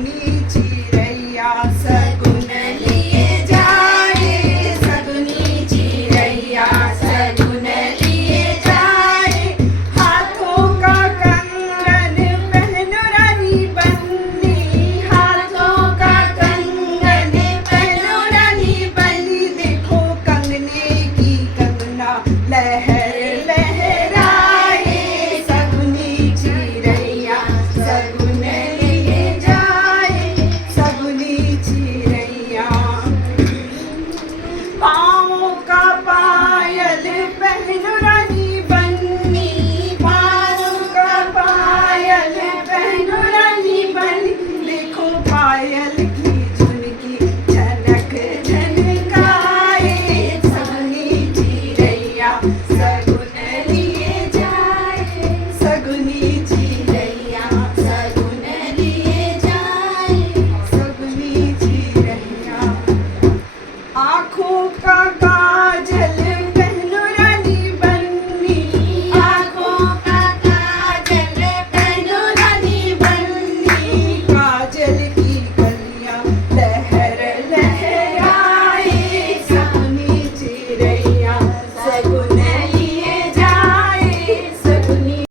सगुनी चिरैया सगुन लिए जाए सगुनी चिरैया सगुन लिए जाए हाथों का कंगन पहनो रानी बन्नी हाथों का कंगन पहनो रानी बन्नी देखो कंगने की कंगना लहर लहराए सगुनी चिरैया सगुन लिए जाए सगुनी चिरैया पाँव का पायल पहनो रानी बन्नी पाँव का पायल पहनो रानी बन्नी देखो पायल की झुनकी झनक झनकाए सगुनी चिरैया सगुन लिए जाए सगुनी चिरैया सगुन लिए जाए सगुनी चिरैया आँखों का